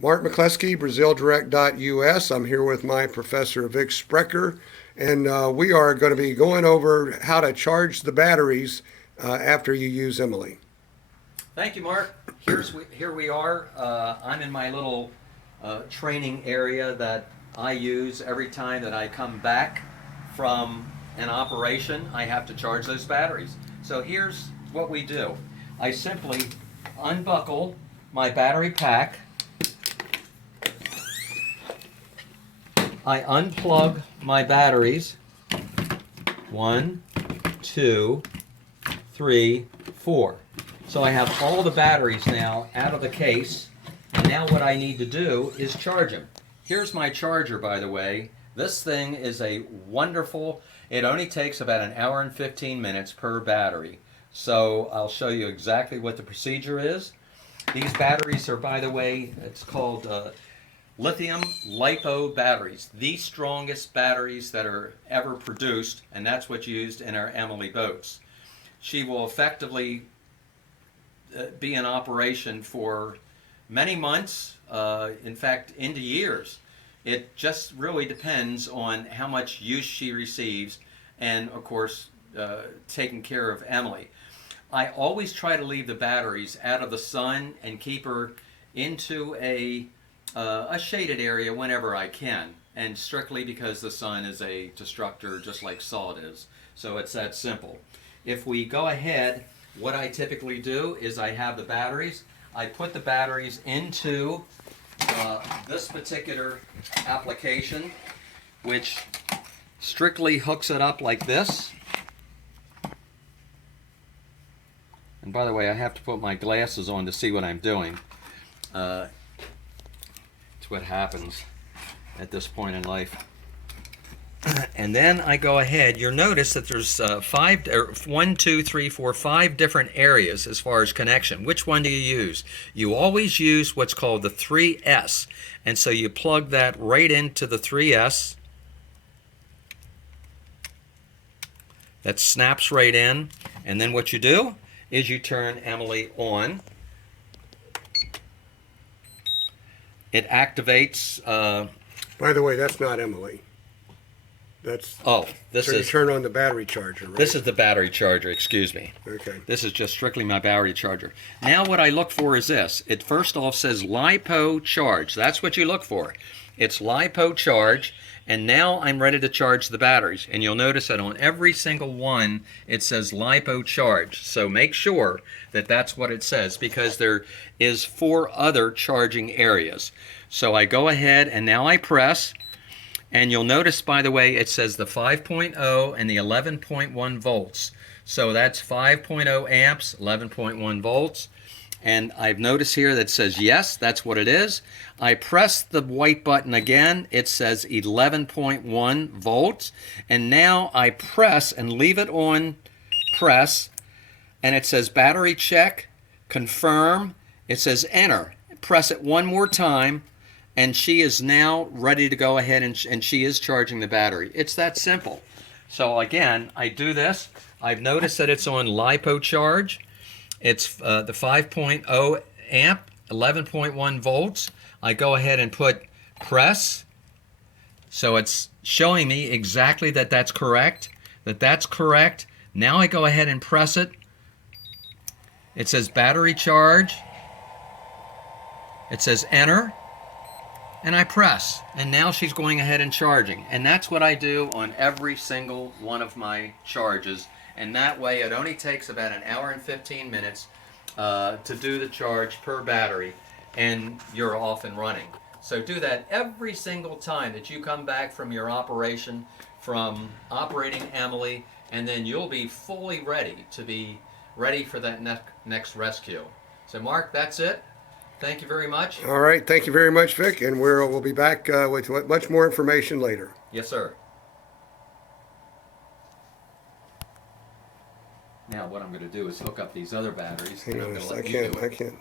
Mark McCleskey, BrazilDirect.us. I'm here with my professor, Vic Sprecher, and we are going to be going over how to charge the batteries after you use Emily. Thank you, Mark. Here we are. I'm in my little training area that I use every time that I come back from an operation. I have to charge those batteries. So here's what we do. I simply unbuckle my battery pack. I unplug my batteries. 1, 2, 3, 4. So I have all the batteries now out of the case, and now what I need to do is charge them. Here's my charger, by the way. This thing is a wonderful, it only takes about an hour and 15 minutes per battery. So I'll show you exactly what the procedure is. These batteries are, by the way, it's called lithium LiPo batteries, the strongest batteries that are ever produced, and that's what's used in our Emily boats. She will effectively be in operation for many months, in fact, into years. It just really depends on how much use she receives and, of course, taking care of Emily. I always try to leave the batteries out of the sun and keep her into a shaded area whenever I can, and strictly because the sun is a destructor just like salt is. So it's that simple. If we go ahead, what I typically do is I have the batteries. I put the batteries into this particular application, which strictly hooks it up like this. And by the way, I have to put my glasses on to see what I'm doing. It's what happens at this point in life. And then I go ahead. You'll notice that there's 5 different areas as far as connection. Which one do you use? You always use what's called the 3S. And so you plug that right into the 3S. That snaps right in. And then what you do is you turn Emily on. It activates. By the way, that's not Emily. That's this so you is turn on the battery charger, right? this is the battery charger. Excuse me. Okay. This is just strictly my battery charger. Now what I look for is this. It first off says LiPo charge. That's what you look for. It's LiPo charge, and now I'm ready to charge the batteries. And you'll notice that on every single one it says LiPo charge. So make sure that that's what it says, because there is 4 other charging areas. So I go ahead and now I press. And you'll notice, by the way, it says the 5.0 and the 11.1 volts. So that's 5.0 amps, 11.1 volts. And I've noticed here that says yes, that's what it is. I press the white button again. It says 11.1 volts. And now I press and leave it on press. And it says battery check, confirm. It says enter. Press it one more time. And she is now ready to go ahead and she is charging the battery. It's that simple. So again, I do this. I've noticed that it's on LiPo charge. It's the 5.0 amp, 11.1 volts. I go ahead and put press. So it's showing me exactly that that's correct. Now I go ahead and press it. It says battery charge. It says enter. And I press, and now she's going ahead and charging. And that's what I do on every single one of my charges. And that way it only takes about an hour and 15 minutes to do the charge per battery, and you're off and running. So do that every single time that you come back from your operation, from operating Emily, and then you'll be fully ready to be ready for that next rescue. So Mark, that's it. Thank you very much. All right. Thank you very much, Vic. And we'll be back with much more information later. Yes, sir. Now what I'm going to do is hook up these other batteries. Hang And I'm on, going to let I you can't. do it. I can't.